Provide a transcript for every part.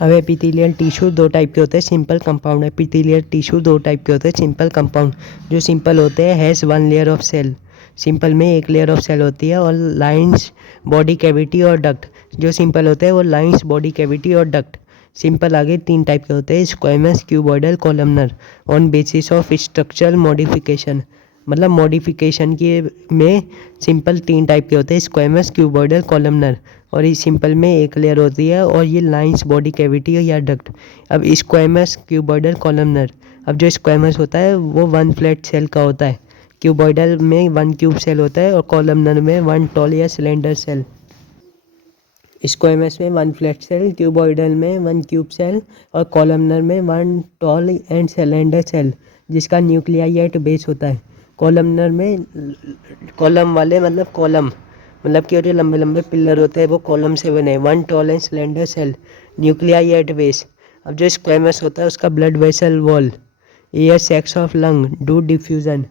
अब epithelial tissue दो type के होते हैं, सिंपल कंपाउंड। एपिथेलियल टिश्यू दो टाइप के होते हैं, सिंपल कंपाउंड। जो सिंपल होते हैं has one layer of cell, simple में एक लेयर ऑफ सेल होती है, और लाइंस बॉडी कैविटी और डक्ट। जो सिंपल होते हैं वो लाइंस बॉडी कैविटी और डक्ट। सिंपल आगे तीन टाइप के होते हैं, squamous, cuboidal, columnar. On basis of structural modification, मतलब मॉडिफिकेशन के में सिंपल तीन टाइप के होते हैं, स्क्वैमस, क्यूबॉइडल, कॉलमनर। और इस सिंपल में एक लेयर होती है और ये लाइंस बॉडी कैविटी या डक्ट। अब स्क्वैमस, क्यूबॉइडल, कॉलमनर। अब जो स्क्वैमस होता है वो वन फ्लैट सेल का होता है, क्यूबॉइडल में वन क्यूब सेल होता है, और कॉलमनर में वन टॉल या सिलेंडर सेल। स्क्वैमस में वन फ्लैट सेल, क्यूबॉइडल में वन क्यूब सेल, और कॉलमनर में one tall and cylinder cell जिसका न्यूक्लियाई एट बेस होता है। कॉलमनर में कॉलम वाले मतलब कि जो लंबे लंबे पिलर होते हैं वो कॉलम से बने, one tall and cylinder cell, nuclei at base. अब जो स्क्वैमस होता है उसका blood vessel wall, air sacs of lung, do diffusion.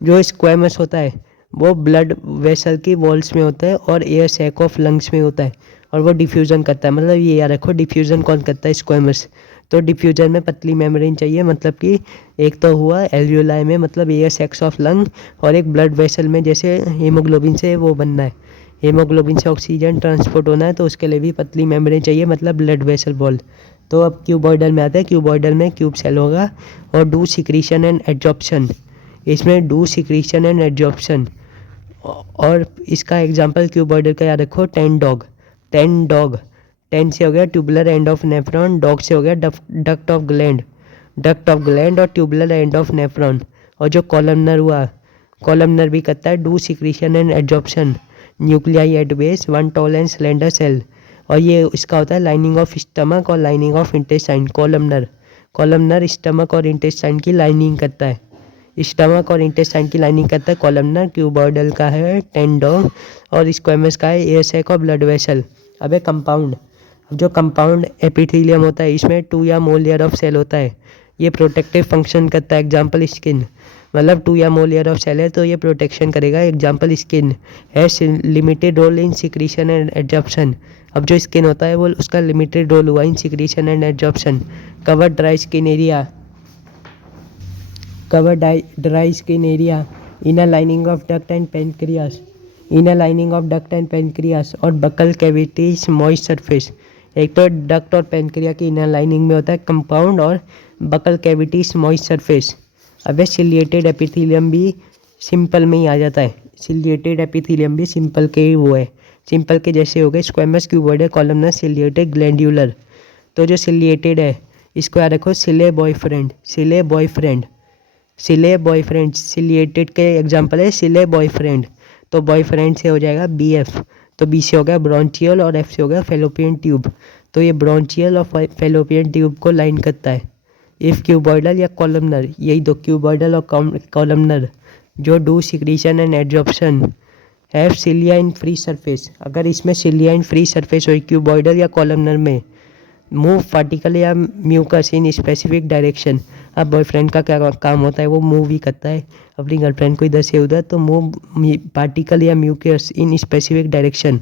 जो स्क्वैमस होता है वो ब्लड वेसल की वॉल्स में होता है और एयर सैक ऑफ लंग्स में होता है, और वो डिफ्यूज़न करता है। मतलब ये याद रखो, डिफ्यूज़न कौन करता है? स्क्वैमस। तो डिफ्यूजन में पतली मेम्ब्रेन चाहिए, मतलब कि एक तो हुआ एल्वियोलाई में, मतलब एयर सैक्स ऑफ लंग, और एक ब्लड वेसल में जैसे हीमोग्लोबिन से वो बनना है, हीमोग्लोबिन से ऑक्सीजन ट्रांसपोर्ट होना है, तो उसके लिए भी पतली मेम्ब्रेन चाहिए, मतलब ब्लड वेसल वॉल। तो अब क्यूबॉइडल में आता है, क्यूबॉइडल में क्यूब सेल होगा, और डू सिक्रीशन एंड एब्जॉर्प्शन। इसमें डू सिक्रीशन एंड एब्जॉर्प्शन। और इसका एग्जांपल क्यूबॉइडल का याद रखो, डॉग। टेन से हो गया tubular end of nephron, dog से हो गया डक्ट ऑफ ग्लैंड और ट्यूबुलर एंड ऑफ नेफ्रॉन। और जो कॉलमनर हुआ, कॉलमनर भी करता है do secretion and absorption, nuclei at base, one tall and cylinder cell. और ये इसका होता है लाइनिंग ऑफ स्टमक और lining of intestine. Columnar stomach और इंटेस्टाइन की लाइनिंग करता है, स्टमक और इंटेस्टाइन की लाइनिंग करता है कॉलमनर। क्यूबॉइडल का है टेंडोन, और स्क्वैमस का है एयर सैक और ब्लड वेसल। अब है कंपाउंड। जो कंपाउंड एपिथेलियम होता है इसमें टू या मोर लेयर ऑफ सेल होता है, ये प्रोटेक्टिव फंक्शन करता है। एग्जाम्पल स्किन, मतलब टू या मोर लेयर ऑफ सेल है तो ये प्रोटेक्शन करेगा। एग्जाम्पल स्किन है limited role in secretion and absorption. अब जो स्किन होता है वो उसका लिमिटेड रोल हुआ in secretion and absorption. Cover dry skin area, cover dry skin area, inner lining of duct and pancreas, और बकल कैविटीज मॉइस्ट सरफेस। एक तो डक्ट और पेनक्रिया की इनर लाइनिंग में होता है कंपाउंड, और बकल कैविटीज मॉइस्ट सरफेस। अब सिलिएटेड एपिथेलियम भी सिंपल में ही आ जाता है, सिलिएटेड एपिथेलियम भी सिंपल के ही वो है, सिंपल के जैसे हो गए squamous, cuboidal, columnar, ciliated, glandular. तो जो सिलिएटेड है इसको याद रखो, सिले बॉयफ्रेंड। सिलिएटेड के एग्जांपल है सिले बॉयफ्रेंड। तो बॉयफ्रेंड से हो जाएगा BF, तो B से हो गया ब्रॉन्चियल, और F से हो गया फेलोपियन ट्यूब। तो ये ब्रॉन्चियल और फेलोपियन ट्यूब को लाइन करता है। इफ क्यूबॉइडल या कॉलमनर, यही दो क्यूबॉइडल और कॉलमनर, जो do secretion and absorption, have cilia in free surface. अगर इसमें सिलिया इन फ्री सरफेस हो क्यूबॉइडल या कॉलमनर में, मूव पार्टिकल या म्यूकस इन स्पेसिफिक डायरेक्शन। अब बॉयफ्रेंड का क्या काम होता है? वो मूव ही करता है अपनी गर्लफ्रेंड को इधर से उधर, तो मूव पार्टिकल या म्यूकस इन स्पेसिफिक डायरेक्शन,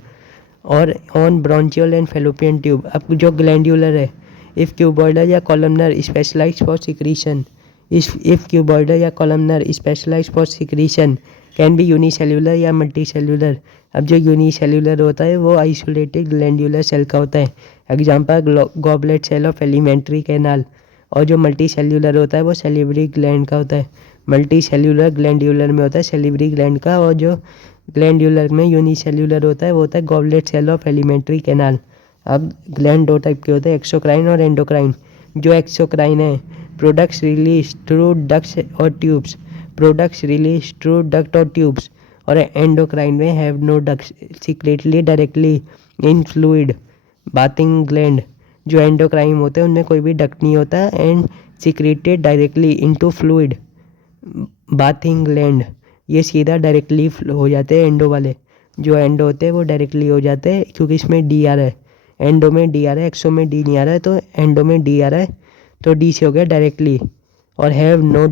और on bronchial and fallopian tube. अब जो ग्लैंड्यूलर है, इफ़ क्यूबॉइडल या columnar specialise for secretion, if cuboidal या columnar specialise for secretion, can be unicellular या मल्टी सेल्यूलर। अब जो यूनिसेल्यूलर होता है वो आइसोलेटेड ग्लैंड्यूलर सेल का होता है। Example goblet cell of alimentary canal. और जो मल्टी सेल्यूलर होता है वो सेलिब्री ग्लैंड का होता है। मल्टी सेल्यूलर ग्लैंड्यूलर में होता है सेलिब्री ग्लैंड का, और जो ग्लैंड्यूलर में यूनिसेल्यूलर होता है वो होता है goblet cell of alimentary canal. अब ग्लैंड दो टाइप के होते हैं, एक्सोक्राइन और एंडोक्राइन। जो एक्सोक्राइन है, प्रोडक्ट्स रिलीज थ्रू डक्ट्स और ट्यूब्स, और एंडोक्राइन में have no ducts, secretly directly in fluid, bathing gland. जो एंडोक्राइन होते हैं उनमें कोई भी डक्ट नहीं होता, and secreted directly into fluid, bathing gland. ये सीधा डायरेक्टली हो जाते हैं एंडो वाले। जो एंडो होते हैं वो डायरेक्टली हो जाते हैं, क्योंकि इसमें D आ रहा है, एंडो में D आ रहा है, एक्सो में D नहीं आ रहा है, तो एंडो में D आ रहा है, तो D से हो गया डायरेक्टली। और हैव नो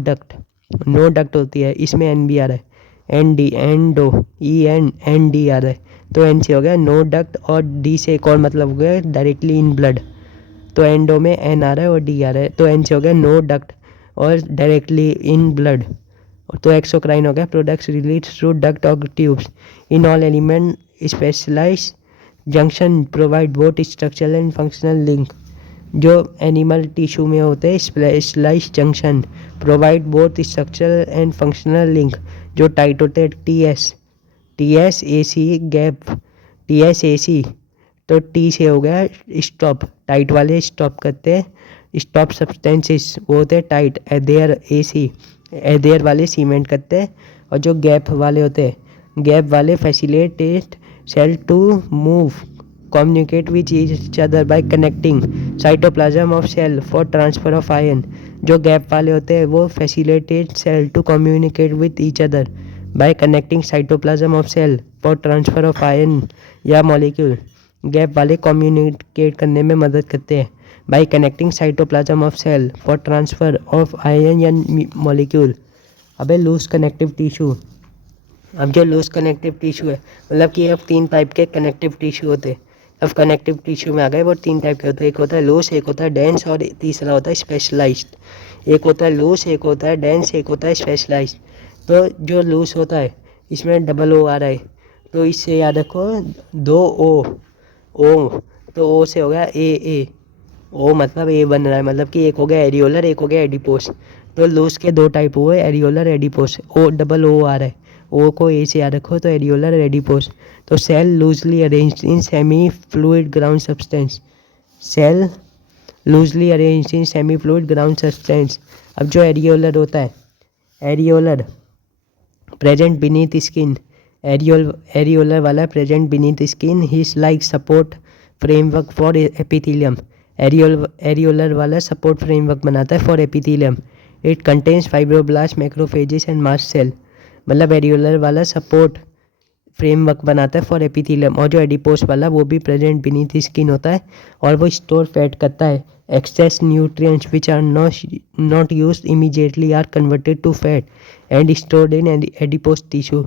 डक्ट होती है, इसमें N भी आ रहा है, एंडो, EN आ रहा है, तो N से हो गया नो डक्ट, और D से एक और मतलब हो गया डायरेक्टली इन ब्लड। तो एंडो में एन आ रहा है और डी आ रहा है, तो एन से हो गया नो डक्ट और डायरेक्टली इन ब्लड। तो एक्सोक्राइन हो गया प्रोडक्ट्स रिलीज थ्रू डक्ट और tubes in all element specialise junction provide both structural and functional link. जो एनिमल टिश्यू में होते हैं specialise junction provide both structural and functional link, जो टाइट होते हैं T S A C gap, T S A C. तो T से हो गया स्टॉप, टाइट वाले स्टॉप करते हैं, स्टॉप सब्सटेंसेस वो होते हैं टाइट, एदेयर ए सी, एदेयर वाले सीमेंट करते हैं। और जो गैप वाले होते हैं, गैप वाले facilitate cell to move communicate with each other by connecting cytoplasm of cell for transfer of ion। जो गैप वाले होते हैं वो facilitate cell to communicate with each other by connecting cytoplasm of cell for transfer of ion या molecule। Gap वाले communicate करने में मदद करते हैं by connecting cytoplasm of cell for transfer of ion या molecule। अबे लूज कनेक्टिव टिश्यू, अब जो लूज कनेक्टिव टिश्यू है मतलब कि अब 3 टाइप के कनेक्टिव टिश्यू होते हैं। अब कनेक्टिव टिश्यू में आ गए वो 3 टाइप के होते हैं, एक होता है लूज, एक होता है डेंस और तीसरा होता है स्पेशलाइज्ड। एक होता है लूज, एक होता है डेंस, एक होता है स्पेशलाइज्ड। तो जो लूज होता है इसमें डबल ओ आ रहा है, तो इससे याद रखो 2 ओ, तो ओ से हो गया ए, ओ मतलब ए बन रहा है, मतलब कि एक हो गया एरियोलर, एक हो गया एडिपोस। तो लूज के 2 टाइप हुए, areolar adipose. O double O आ रहा है, ओ को ए से याद रखो तो एरियोलर एडिपोस। तो cell loosely arranged in semi fluid ground substance, cell loosely arranged in semi fluid ground substance. अब जो एरियोलर होता है, areolar present beneath skin, areolar वाला present beneath skin, his like support framework for epithelium. Areolar वाला support framework बनाता है for epithelium. It contains fibroblast macrophages and mast cell, मतलब areolar वाला सपोर्ट फ्रेमवर्क बनाता है फॉर एपिथेलियम। और जो एडिपोस वाला वो भी प्रेजेंट बीनीथ स्किन होता है और वो स्टोर फैट करता है। Excess nutrients which are not used immediately are converted to fat and stored in adipose tissue,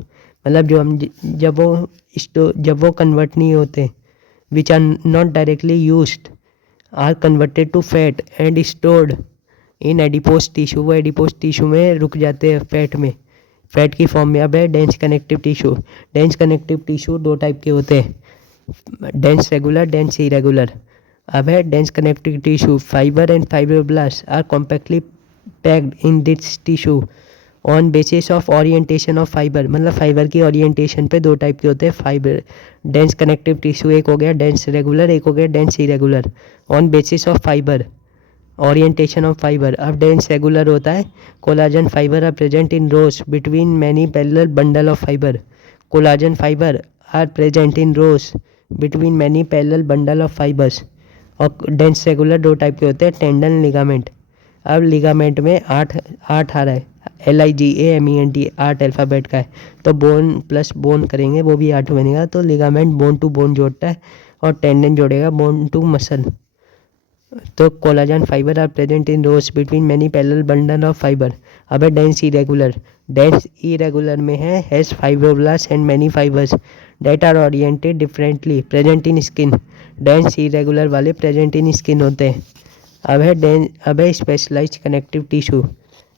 मतलब जो हम जब वो कन्वर्ट नहीं होते, which are not directly used are converted to fat and stored in adipose tissue, वो adipose tissue में रुक जाते हैं फैट में, फैट की फॉर्म में। अब है dense connective tissue. Dense connective tissue 2 type के होते हैं, डेंस रेगुलर, डेंस इरेगुलर। अब है dense connective tissue, fibre and fibroblast are compactly packed in this tissue on basis of orientation of fibre, मतलब फाइबर की ओरिएंटेशन पे 2 type के होते हैं फाइबर डेंस कनेक्टिव टिश्यू, एक हो गया डेंस रेगुलर, एक हो गया dense irregular on basis of fibre, orientation of fibre. अब डेंस रेगुलर होता है, collagen fibre are present in rows between many parallel bundle of fibre, collagen fibre are present in rows between many parallel bundle of fibres. और dense regular 2 type के होते हैं, tendon ligament. अब ligament में 8 आ रहा है, LIGAMENT 8 अल्फ़ाबेट का है, तो बोन प्लस बोन करेंगे वो भी 8 बनेगा। तो लिगामेंट बोन टू बोन जोड़ता है और टेंडन जोड़ेगा बोन टू मसल। तो collagen fibre are present in rows between many parallel bundle of fibre. अब है डेंस इरेगुलर, डेंस इरेगुलर में है has fibroblast and many fibres that are oriented differently present in skin, dense irregular वाले present in skin होते हैं। अब है specialised connective tissue.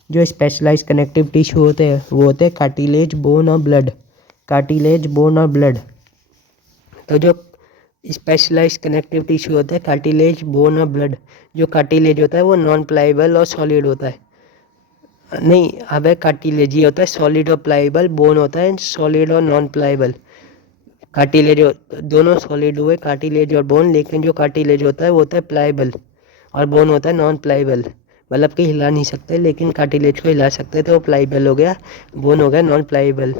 जो स्पेशलाइज्ड कनेक्टिव टिश्यू होते हैं वो होते हैं कार्टिलेज, बोन और ब्लड, कार्टिलेज, बोन और ब्लड। तो जो स्पेशलाइज्ड कनेक्टिव टिश्यू होता है कार्टिलेज, बोन और ब्लड। जो कार्टिलेज होता है वो नॉन प्लाएबल और सॉलिड होता है, नहीं अब है कार्टिलेज, ये होता है सॉलिड और प्लाएबल, बोन होता है सॉलिड और नॉन प्लाएबल। कार्टिलेज दोनों सॉलिड हुए कार्टिलेज और बोन, लेकिन जो कार्टिलेज होता है वो होता है प्लाएबल और बोन होता है नॉन प्लाएबल, मतलब कि हिला नहीं सकते लेकिन कार्टिलेज को हिला सकते, तो वो प्लाएबल हो गया, बोन हो गया नॉन प्लाएबल।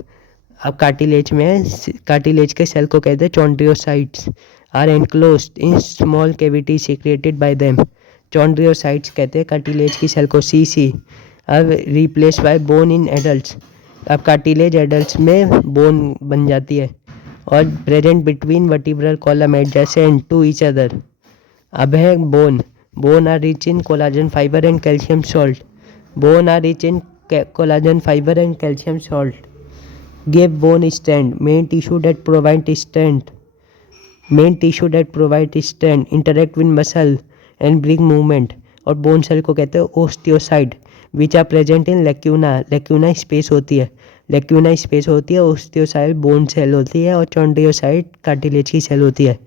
अब कार्टिलेज में कार्टिलेज के सेल को कहते हैं chondrocytes are enclosed in small cavity secreted by them. Chondrocytes कहते हैं कार्टिलेज की सेल को, CC। अब replace by bone in adults, अब कार्टिलेज एडल्ट्स में बोन बन जाती है और present between vertebral column adjacent to each other. अब है bone, bone are rich in collagen fibre and calcium salt, bone are rich in collagen fibre and calcium salt. Give bone strength, main tissue that provide strength, interact with muscle and bring movement. और bone cell को कहते हैं osteocyte which are present in lacuna. Lacuna space होती है, लेक्यूना space होती है। Osteocyte bone cell होती है और चॉन्डियोसाइट कार्टिलेज की सेल होती है।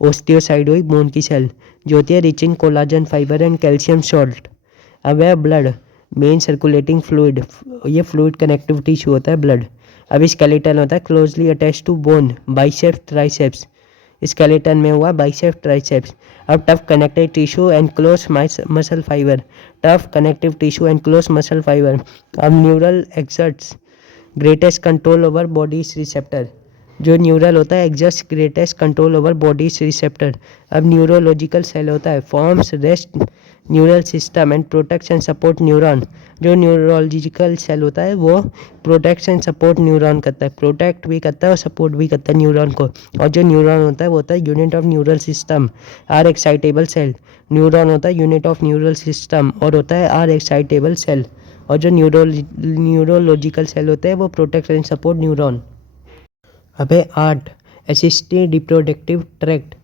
ओस्टियोसाइट हुई बोन की सेल जो होती है rich in collagen fibre and calcium salt. अब है ब्लड, मेन सर्कुलेटिंग फ्लूइड, ये फ्लूइड कनेक्टिव टिश्यू होता है ब्लड। अब स्केलेटन होता है closely attach to bone, biceps triceps. Skeleton में हुआ बाइसेप्स ट्राइसेप्स। अब tough connective tissue and close muscle fibre, tough connective tissue and close muscle fibre. अब neural exerts greatest control over body's receptor, जो neural होता है exerts greatest control over body's receptor. अब neurological cell होता है forms rest neural system and protect and support neuron. जो neurological cell होता है वो प्रोटेक्ट एंड सपोर्ट न्यूरॉन करता है, प्रोटेक्ट भी करता है और सपोर्ट भी करता है न्यूरॉन को। और जो न्यूरॉन होता है वो होता है unit of neural system are excitable cell. Neuron होता है यूनिट ऑफ न्यूरल सिस्टम और होता है आर एक्साइटेबल सेल। और जो न्यूरोलॉजिकल सेल होते हैं वो प्रोटेक्ट एंड सपोर्ट न्यूरॉन। अबे ART assisted reproductive tract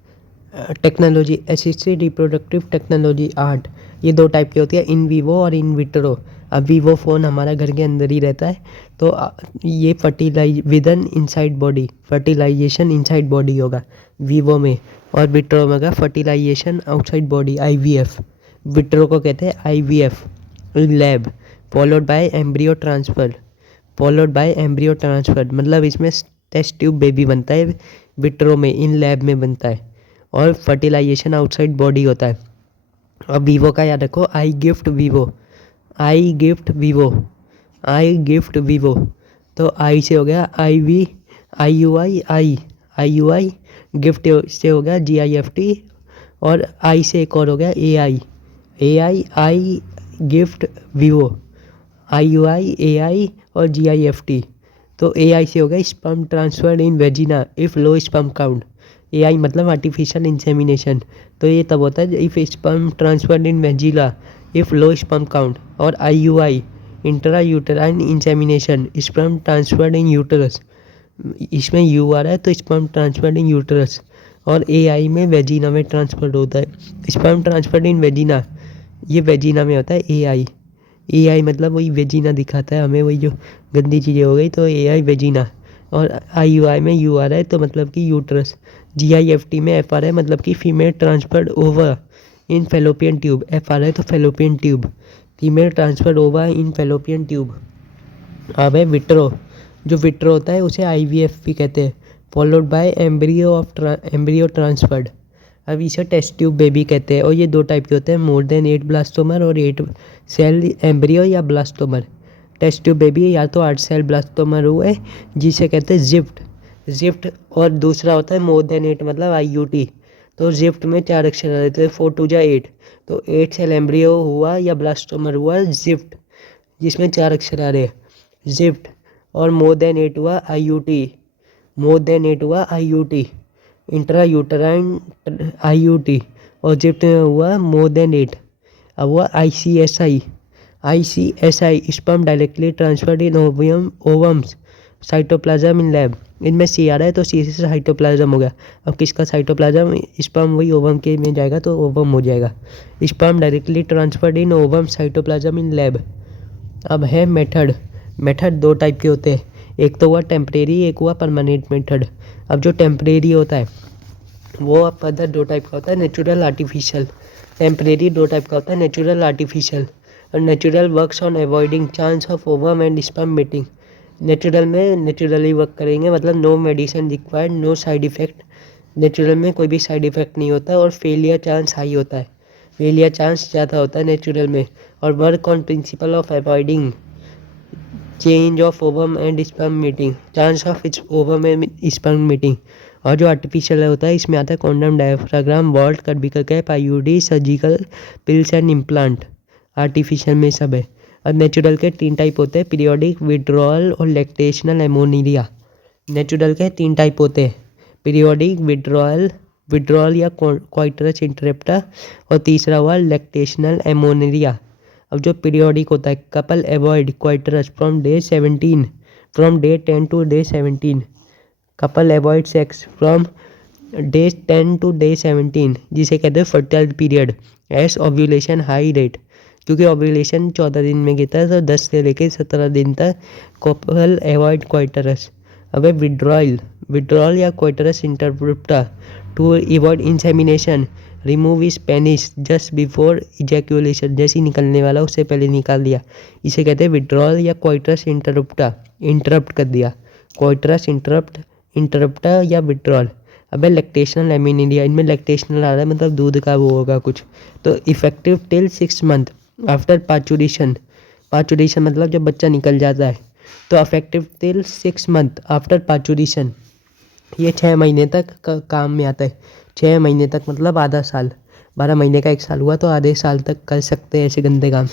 technology, assisted reproductive technology ART, ये दो टाइप की होती है, इन वीवो और इन विट्रो। अब वीवो फ़ोन हमारा घर के अंदर ही रहता है तो ये fertilise within inside body, fertilisation inside body होगा वीवो में, और विट्रो में होगा fertilisation outside body IVF. Vitro को कहते हैं IVF in lab followed by embryo transfer, followed by embryo transfer मतलब इसमें टेस्ट ट्यूब बेबी बनता है विट्रो में, इन लैब में बनता है, और फर्टिलाइजेशन आउटसाइड बॉडी होता है। अब वीवो का याद रखो I gift vivo, I gift vivo, I gift vivo. तो आई से हो गया I V, I U I, I U I, gift से हो गया जी आई एफ टी, और आई से एक और हो गया A I, A I, I gift vivo, I U I, A I और जी आई एफ टी। तो ए आई से हो गया sperm transfer in vagina if low sperm count. A I मतलब आर्टिफिशियल इंसेमिनेशन, तो ये तब होता है if sperm transfer in vagina if low sperm count. और I U I intra uterine insemination, sperm transfer in uterus, इसमें U आ रहा है तो स्पर्म ट्रांसफर इन यूटरस। और ए आई में वेजिना में ट्रांसफर होता है, स्पर्म ट्रांसफर इन वेजिना, ये वेजिना में होता है ए आई। ए आई मतलब वही वेजिना दिखाता है हमें, वही जो गंदी चीज़ें हो गई तो ए आई वेजिना। और आई यू आई में यू आ रहा है तो मतलब कि uterus. G I F T में एफ आ रहा है मतलब कि female transferred over in fallopian tube, F आ रहा है तो fallopian tube, female transferred over in fallopian tube. अब है विट्रो, जो विट्रो होता है उसे आई वी एफ भी कहते हैं, फॉलोड बाय एम्ब्रियो ट्रांसफर्ड। अब इसे टेस्ट ट्यूब बेबी कहते हैं, और ये दो टाइप के होते हैं, मोर देन 8 ब्लास्टोमर और 8 सेल एम्ब्रियो या ब्लास्टोमर। टेस्ट ट्यूब बेबी या तो 8 सेल ब्लास्टोमर हुए जिसे कहते हैं जिफ्ट, जिफ्ट। और दूसरा होता है मोर देन 8 मतलब IUT। तो जिफ्ट में 4 अक्षर आ रहे थे, 4 2 जा 8, तो 8 सेल एम्ब्रियो हुआ या ब्लास्टोमर हुआ जिफ्ट, जिसमें 4 अक्षर आ रहे हैं जिफ्ट। और मोर देन 8 हुआ IUT, मोर देन 8 हुआ IUT, इंट्रा यूटराइन IUT। और जिफ्ट में हुआ मोर देन 8, अब हुआ ICSI, ICSI sperm directly transferred in ovum's cytoplasm in lab. इनमें सी आ रहा है तो सी से साइटोप्लाज्म हो गया। अब किसका साइटोप्लाज्म, स्पर्म वही ओवम के में जाएगा तो ओवम हो जाएगा। Sperm directly transferred in ovum cytoplasm in lab. अब है मेथड, मेथड दो टाइप के होते हैं, एक तो हुआ टेम्परेरी, एक हुआ परमानेंट मेथड। अब जो टेम्परेरी होता है वो अब अदर दो टाइप का होता है, नेचुरल आर्टिफिशियल। टेम्परेरी दो टाइप का होता है, नेचुरल आर्टिफिशियल। और natural works on avoiding chance of ovum and sperm meeting. Natural में नेचुरली वर्क करेंगे मतलब no medicine required, no side effect. Natural में कोई भी साइड इफेक्ट नहीं होता और फेलियर चांस हाई होता है, फेलियर चांस ज़्यादा होता है नेचुरल में। और work on principle of avoiding change of ovum and sperm meeting, chance of its ovum and sperm meeting. और जो आर्टिफिशियल होता है इसमें आता है condom, diaphragm, vault, cervical cap, IUD, surgical pills and implant. Artificial में सब है। और नेचुरल के 3 टाइप होते हैं, पीरियोडिक, विड्रॉल और लैक्टेशनल एमोनीरिया। नेचुरल के 3 टाइप होते हैं, पीरियोडिक, विड्रॉल या क्वाइटरस इंटरप्टा, और तीसरा हुआ लैक्टेशनल एमोनीरिया। अब जो पीरियोडिक होता है, couple avoid coitus from day 17, from day 10 to day 17। Couple avoid sex from day 10 to day 17 जिसे कहते हैं fertile period as ovulation high rate, क्योंकि ओव्यूलेशन 14 दिन में गिरता है तो 10 से लेकर 17 दिन तक कपल अवॉइड क्वाइटरस। अब विड्रॉल या coitus interruptus to avoid insemination remove is penis just before ejaculation, जैसे ही निकलने वाला उससे पहले निकाल दिया, इसे कहते हैं विड्रॉल या क्वाइटरस इंटरप्टा, इंटरप्ट कर दिया, क्वाइटरस इंटरप्टा या विड्रॉल। अबे लैक्टेशनल एमिनिलिया, इनमें लैक्टेशनल आ रहा है मतलब दूध का वो होगा कुछ। तो effective till 6 month after parturition, parturition मतलब जब बच्चा निकल जाता है, तो affective till 6 month after parturition, ये 6 महीने तक काम में आता है। 6 महीने तक मतलब आधा साल, 12 महीने का 1 साल हुआ तो आधे साल तक कर सकते हैं ऐसे गंदे काम,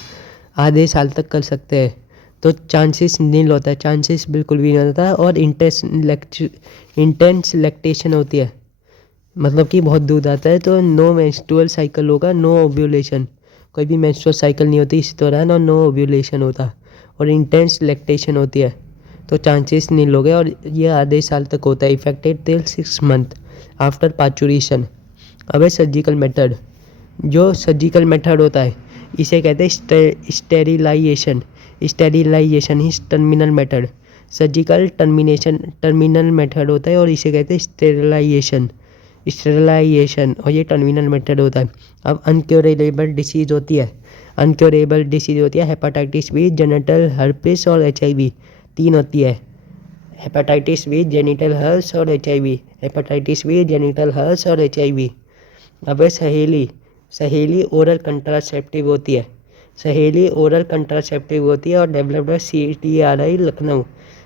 आधे साल तक कर सकते हैं। तो चांसेस नील होता है, चांसेस बिल्कुल भी नहीं होता। और इंटेंस लैक्टेशन होती है, मतलब कि बहुत दूध आता है। तो नो मेंस्ट्रुअल साइकिल होगा, नो ओव्यूलेशन, कोई भी मेंस्ट्रुअल साइकिल नहीं होती इस दौरान, और नो ओव्यूलेशन होता, और इंटेंस लैक्टेशन होती है, तो चांसेस नील हो गए। और ये आधे साल तक होता है, effected till 6 month after parturition. अब है सर्जिकल मेथड, जो सर्जिकल मेथड होता है इसे कहते हैं स्टेरिलाइजेशन, स्टेरिलाइजेशन ही terminal method, surgical terminal method होता है और इसे कहते हैं स्टेरिलाइजेशन, स्टेरिलाइजेशन, और ये टर्मिनल मेथड होता है। अब अनक्योरेबल डिसीज़ होती है, अनक्योरेबल डिसीज़ होती है हेपेटाइटिस बी, जेनिटल हर्पिस और HIV, 3 होती है, हेपेटाइटिस बी, जेनिटल हर्स और HIV, hepatitis B, genital herpes और HIV। अब है सहेली ओरल कंट्रासेप्टिव होती है, सहेली ओरल कंट्रासेप्टिव होती है और डेवलप्ड CDRI लखनऊ,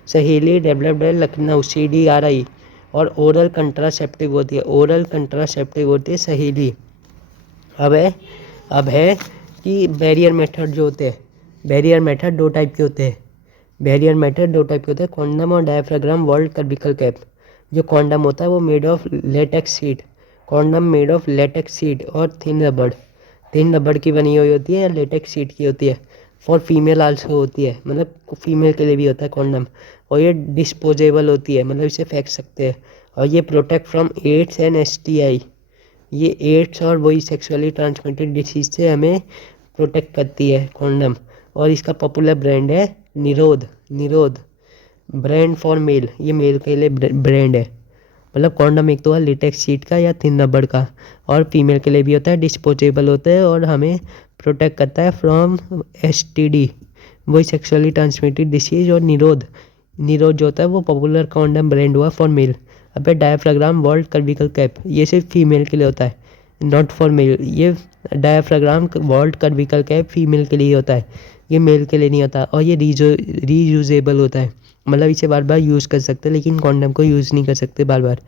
सहेली डेवलप्ड लखनऊ CDRI, और ओरल कंट्रासेप्टिव होती है, ओरल कंट्रासेप्टिव होती है सहेली। अब है कि बैरियर मेथड जो होते हैं, बैरियर मेथड 2 टाइप के होते हैं, बैरियर मेथड 2 टाइप के होते हैं, कॉन्डम और डायफ्राग्राम वॉल्ड कर्विकल कैप। जो कॉन्डम होता है वो made of latex seed, condom made of latex seed और थिन रबड़ की बनी हुई होती है या लेटेक्स सीड की होती है। फॉर फीमेल आल्सो होती है, मतलब फीमेल के लिए भी होता है कॉन्डम, और ये डिस्पोजेबल होती है, मतलब इसे फेंक सकते हैं। और ये protect from AIDS and STI, ये एड्स और वही सेक्सुअली ट्रांसमिटेड डिसीज से हमें प्रोटेक्ट करती है कॉन्डम। और इसका पॉपुलर ब्रांड है निरोध ब्रांड फॉर मेल, ये मेल के लिए ब्रांड है। मतलब कॉन्डम एक तो है लेटेक्स शीट का या थिन रबड़ का, और फीमेल के लिए भी होता है, डिस्पोजेबल होता है और हमें प्रोटेक्ट करता है फ्रॉम STD, वही सेक्सुअली ट्रांसमिटेड डिसीज। और निरोध जो होता है वो पॉपुलर कॉन्डम ब्रांड हुआ फॉर मेल। अब डायफ्राग्राम वॉल्ड कर्विकल कैप, ये सिर्फ फीमेल के लिए होता है, नॉट फॉर मेल। ये डायफ्राग्राम वॉल्ड कर्विकल कैप फीमेल के लिए होता है, ये मेल के लिए नहीं होता। और ये रीयूजेबल होता है, मतलब इसे बार बार यूज़ कर सकते हैं, लेकिन कॉन्डम को यूज़ नहीं कर सकते बार बार।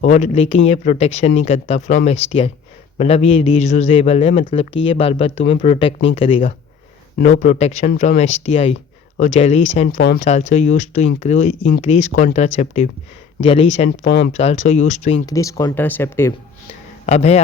और लेकिन ये प्रोटेक्शन नहीं करता फ्रॉम STI, मतलब ये रीयूजेबल है, मतलब कि ये बार बार तुम्हें प्रोटेक्ट नहीं करेगा। No protection from STI। और jellies and foams also use to increase contraceptive, jellies and foams also use to increase contraceptive. अब है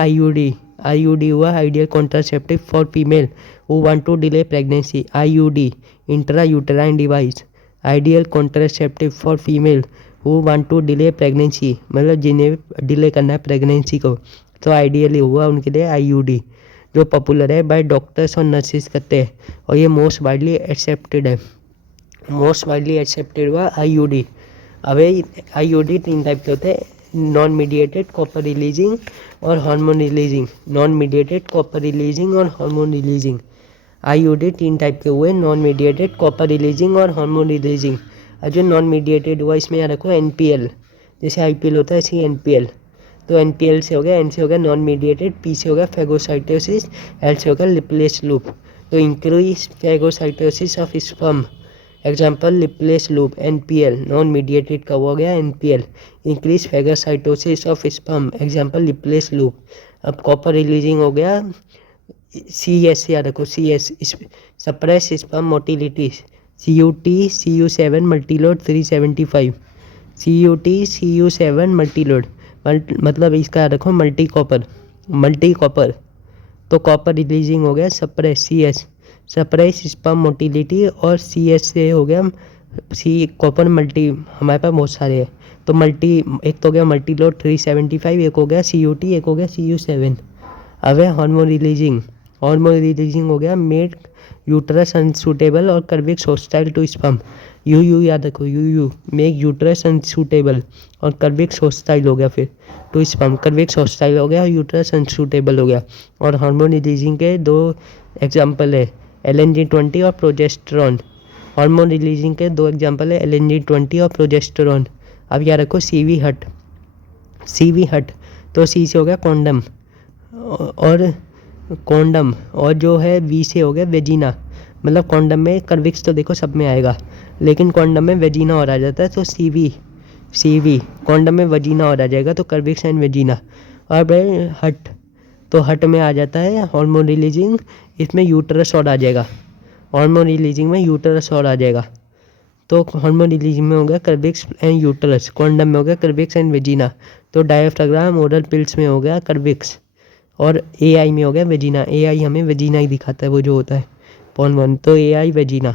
IUD हुआ ideal contraceptive for female who want to delay pregnancy, IUD intra uterine device, ideal contraceptive for female who want to delay pregnancy, मतलब जिन्हें delay करना है pregnancy को, तो ideally हुआ उनके लिए IUD, जो पॉपुलर है बाय डॉक्टर्स और नर्सिस करते हैं, और ये मोस्ट वाइडली एक्सेप्टेड है, मोस्ट वाइडली एक्सेप्टेड हुआ IUD। अब IUD 3 टाइप के होते हैं, नॉन मीडिएटेड कॉपर रिलीजिंग और hormone releasing, non mediated copper releasing और हार्मोन रिलीजिंग। IUD 3 टाइप के हुए, नॉन मीडिएटेड कॉपर रिलीजिंग और हार्मोन रिलीजिंग। और जो नॉन मीडिएटेड हुआ इसमें यहाँ रखो NPL, जैसे IPL होता है ऐसे ही NPL। तो NPL से हो गया, N से हो गया नॉन मीडिएटेड, P से हो गया फैगोसाइटोसिस, L से हो गया लिपलेस लूप। तो increase phagocytosis of sperm, example Lippes loop, NPL। Non mediated का हो गया NPL, increase phagocytosis of sperm, example Lippes loop. अब कॉपर रिलीजिंग हो गया CS, याद रखो CS, suppress sperm motility, CUT-CU7 multiload 375, CUT-CU7 multiload, मतलब इसका रखो मल्टी कॉपर। तो कॉपर रिलीजिंग हो गया suppress CS, suppress sperm motility, और CS से हो गया सी कॉपर मल्टी हमारे पास बहुत सारे हैं, तो मल्टी एक तो हो गया मल्टी लोड 375, एक हो गया CUT, एक हो गया CU7। अब है हार्मोन रिलीजिंग। हार्मोन रिलीजिंग हो गया मेड यूट्रस अनसूटेबल और कर्विक्स हॉस्टाइल टू स्पर्म। यू याद रखो, यू मेक यूट्रस अनसूटेबल और कर्विक्स हॉस्टाइल हो गया, फिर टू स्पर्म कर्विक्स हॉस्टाइल हो गया, यूट्रस अनसूटेबल हो गया। और हार्मोन रिलीजिंग के दो एग्जाम्पल है, LNG-20 और प्रोजेस्टेरॉन। हार्मोन रिलीजिंग के दो एग्जाम्पल है, LNG-20 और प्रोजेस्टेरॉन। अब याद रखो CV हट, CV हट तो सी से हो गया कॉन्डम, और कॉन्डम, और जो है वी से हो गया वेजिना। मतलब कॉन्डम में कर्विक्स तो देखो सब में आएगा, लेकिन कॉन्डम में वेजिना और आ जाता है, तो CV कॉन्डम में वजीना और आ जाएगा, तो कर्विक्स एंड वेजिना। और भाई हट, तो हट में आ जाता है हार्मोन रिलीजिंग, इसमें यूटरस और आ जाएगा, हार्मोन रिलीजिंग में यूटरस और आ जाएगा। तो हार्मोन रिलीजिंग में हो गया कर्विक्स एंड यूटरस, कॉन्डम में हो गया कर्विक्स एंड वेजिना। तो डायफ्राग्राम ओरल पिल्स में हो गया कर्विक्स, और AI में हो गया वेजिना। AI हमें वेजिना ही दिखाता है, वो जो होता है पॉन वन, तो AI वेजिना।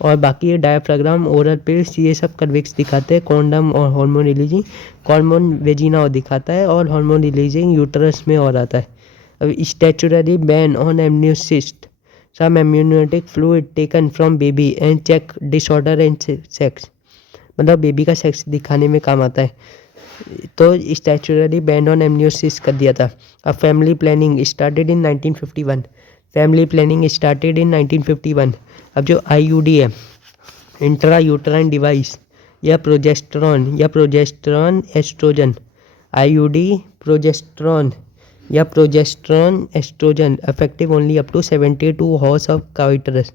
और बाकी ये डायफ्राग्राम ओरल पिल्स ये सब कर्विक्स दिखाते हैं, कॉन्डम और हार्मोन रिलीजिंग, हार्मोन वेजिना और दिखाता है, और हार्मोन रिलीजिंग यूटरस में और आता है। अब statutory ban on amniocentesis some amniotic fluid taken from baby and check disorder and sex. मतलब बेबी का सेक्स दिखाने में काम आता है, तो स्टैचुटरी बैन ऑन एमनियोसिस कर दिया था। अब family planning started in 1951, family planning started in 1951। अब जो IUD है, इंट्रा यूटराइन डिवाइस, या प्रोजेस्टेरॉन एस्ट्रोजन, IUD प्रोजेस्टेरॉन या progesterone oestrogen, effective only up to 72 hours of coitus,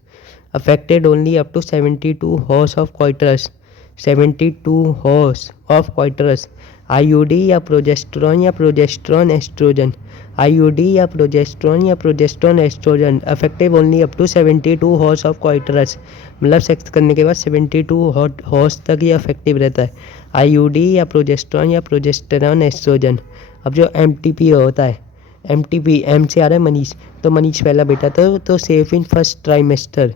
affected only up to 72 hours of coitus, 72 hours of coitus. IUD या progesterone oestrogen, IUD या progesterone oestrogen, effective only up to 72 hours of coitus. मतलब sex करने के बाद 72 horse तक ये affective रहता है, IUD या प्रोजेस्टेरॉन एस्ट्रोजन। अब जो MTP होता है, MTP एम से आ रहा है मनीष, तो मनीष पहला बेटा तो safe in first trimester,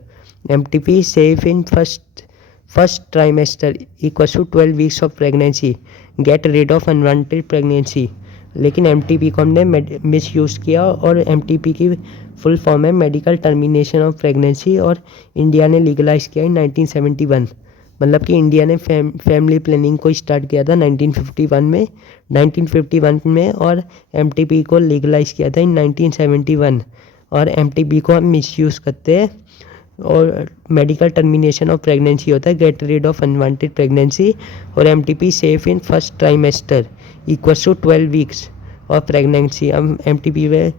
MTP safe in first trimester equal to 12 weeks of pregnancy, get rid of unwanted pregnancy. लेकिन MTP को हमने मिस यूज़ किया, और MTP की फुल फॉर्म है मेडिकल टर्मिनेशन ऑफ प्रेगनेंसी, और इंडिया ने लीगलाइज किया इन 1971। मतलब कि इंडिया ने फैमिली प्लानिंग को स्टार्ट किया था 1951 में, और MTP को लीगलाइज किया था इन 1971। और MTP को हम मिस यूज़ करते हैं, और मेडिकल टर्मिनेशन ऑफ प्रेगनेंसी होता है, get rid of unwanted pregnancy. और MTP safe in first trimester equals to 12 weeks of pregnancy. हम MTP में